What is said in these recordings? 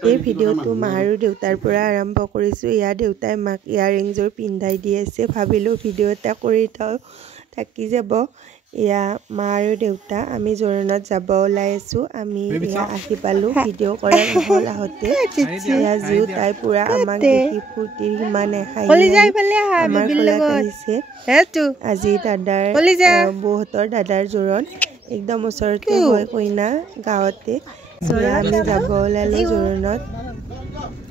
আজিৰ ভিডিঅ'টো মা আৰু দেউতাৰ পৰা আৰম্ভ কৰিছোঁ। ইয়াৰ দেউতাই মাক ইয়াৰিংযোৰ পিন্ধাই দি আছে। ভাবিলোঁ ভিডিঅ' এটা কৰি থাকি যাব। এয়া মা আৰু দেউতা আমি জোৰোণত যাব ওলাই আছোঁ। আমি এয়া আহি পালোঁ। ভিডিঅ' কৰা নহ'ল আহোঁতে। এয়া জিও তাই পুৰা আমাক দেখি ফূৰ্তিৰ সীমা নাখায়। আমাৰ খোলাত আহিছে আজি দাদাৰ বৌহঁতৰ দাদাৰ জোৰোণ। একদম ওচৰতে হয় কইনা গাঁৱতে। আমি যাব ওলালোঁ জোৰোণত।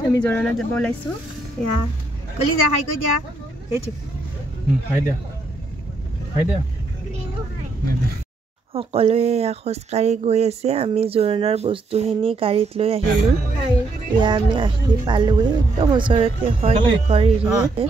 আমি জোৰোণত যাব ওলাইছোঁ। এয়া কলিজা হাই কৈ দিয়া। সকলোৱে এয়া খোজকাঢ়ি গৈ আছে। আমি জোৰোণৰ বস্তুখিনি গাড়ীত লৈ আহিলোঁ। এয়া আমি আহি পালোঁৱে। একদম ওচৰতে হয় মুখৰ এৰিয়াতে।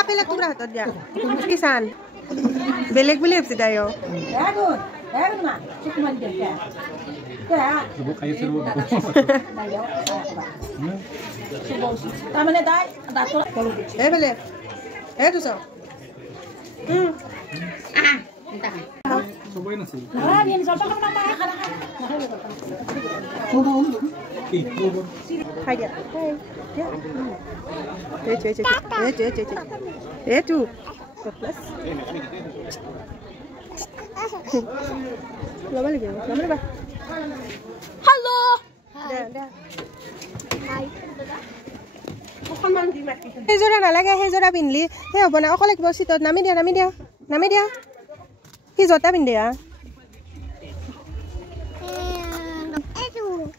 আপেল তোমরা হাতত দিয়া কিষান বেলেগ বুলি ভাবছি তাইও খাই দিয়া এইটো ল'ব লাগিব হেল্ল' সেইযোৰা নালাগে সেইযোৰা পিন্ধলি সেই হ'ব না অকলে কিবা চিটত নামি দিয়া সি জোতা পিন্ধে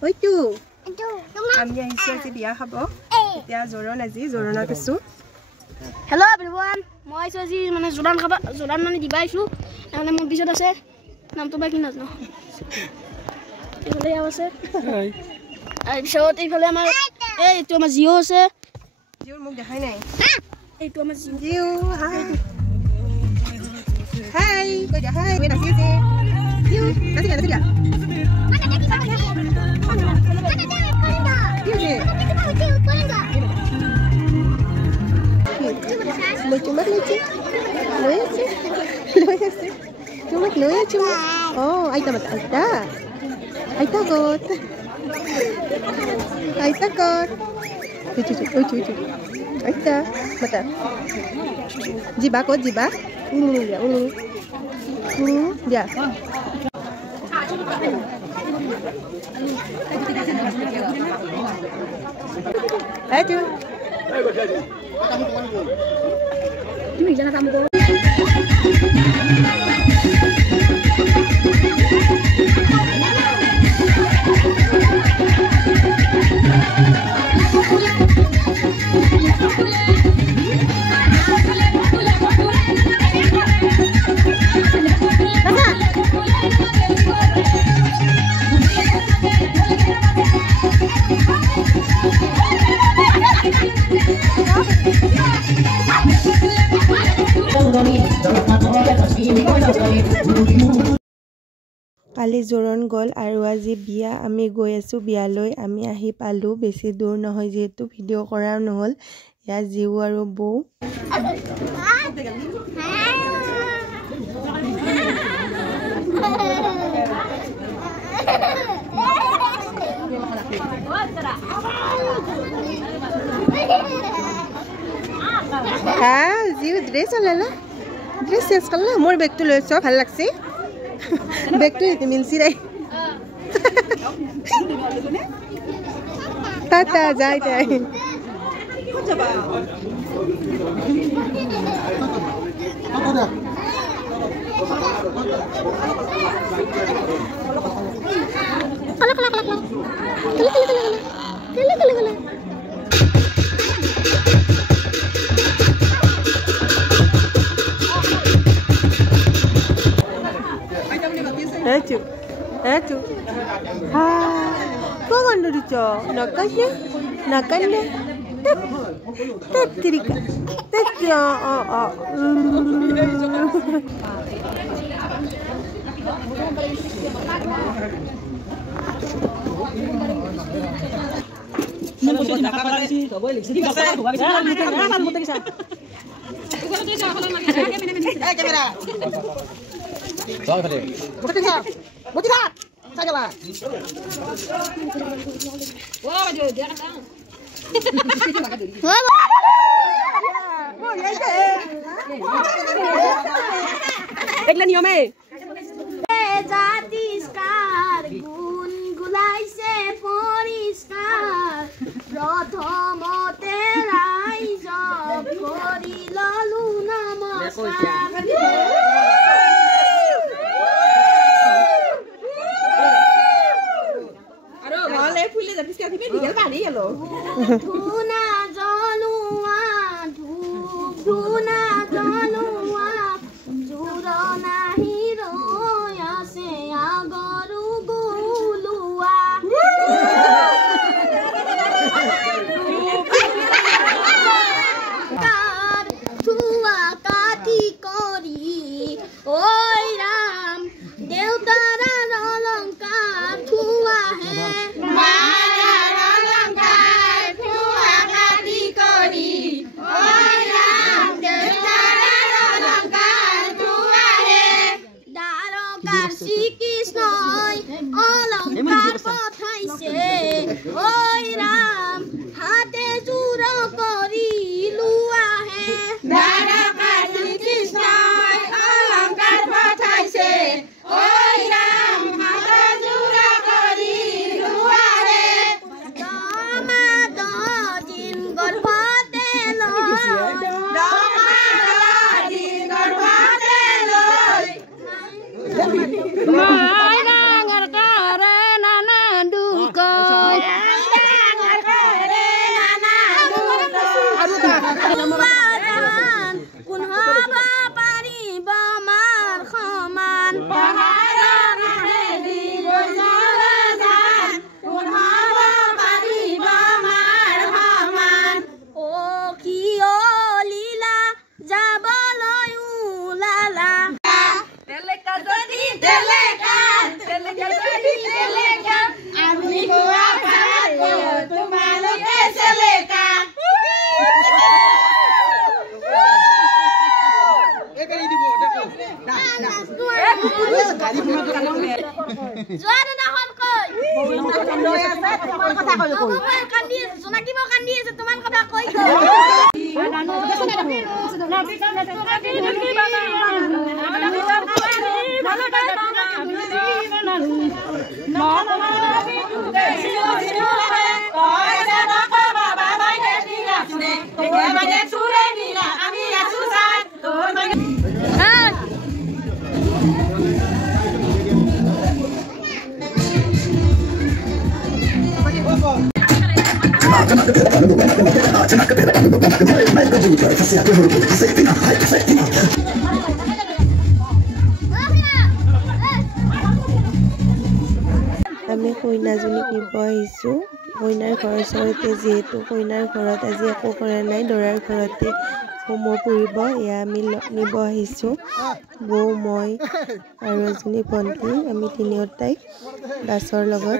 হয়তো আমি আহিছোঁ আজি বিয়া খাব। এতিয়া জোৰোণ আজি জোৰোণত আছোঁ। হেল্ল' এভৰিৱান, মই আহিছোঁ আজি মানে জোৰোণ মানে দিবা আহিছোঁ। মানে মোৰ পিছত আছে নামটো বা কি নাজানো। এইফালে আছে তাৰপিছত এইফালে আমাৰ এইটো আমাৰ জিঅ' আছে। জিঅ'ৰ মোক দেখাই নাই। এইটো আমাৰ জিঅ' হাই কৈ দিয়া হাই নাচি আছে জিঅ' নাচি দিয়া Cuma lucu. Oh, Aita mata Aita. Aita kot. Cucu. Aita mata. Jiba kot jiba. Ulu. Dia. Aduh. Ini jangan kamu go. কালি জোৰোণ গ'ল আৰু আজি বিয়া। আমি গৈ আছোঁ বিয়ালৈ। আমি আহি পালোঁ। বেছি দূৰ নহয় যিহেতু ভিডিঅ' কৰা নহ'ল। ইয়াত জিও আৰু বৌ জিও ড্ৰেছ ওলালা ড্ৰেছ চেঞ্জ কৰলা মোৰ বেগটো লৈছ ভাল লাগছে বেগটো মিলছি নাই টাটা যাই Itu. Kok kan dulu cok? Nakanya. Tet tirika. Tet ya. আমি কইনাজনীক নিব আহিছোঁ কইনাৰ ঘৰৰ ওচৰতে যিহেতু কইনাৰ ঘৰত আজি একো কৰা নাই দৰাৰ ঘৰতে হোম পুৰিব এয়া আমি নিব আহিছোঁ বৌ মই আৰু এজনী ভণ্টি আমি তিনিওটাই বাছৰ লগত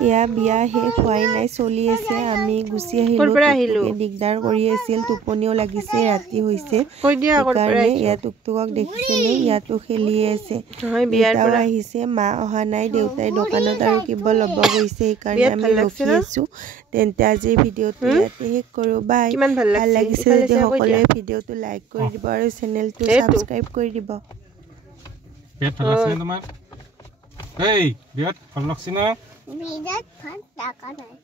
এয়া বিয়া শেষ হোৱাই নাই চলি আছে আমি গুচি আহিলো দিগদাৰ কৰি আছিল টোপনিও লাগিছে ৰাতি হৈছে সেইকাৰণে এয়া টুকটুকক দেখিছেনে ইয়াতো খেলি আছে দেউতাও আহিছে মা অহা নাই দেউতাই দোকানত আৰু কিবা ল'ব গৈছে সেইকাৰণে আমি ৰখি আছো তেন্তে আজিৰ ভিডিঅ'টো ইয়াতে শেষ কৰোঁ বাই ভাল লাগিছে যদি সকলোৱে ভিডিঅ'টো লাইক কৰি দিব আৰু চেনেলটো সাবস্ক্ৰাইব কৰি দিব বিয়াত ভাল লাগছে তোমাৰ এই বিয়াত ভাল লাগছে না বিৰাট ভাল লাগা নাই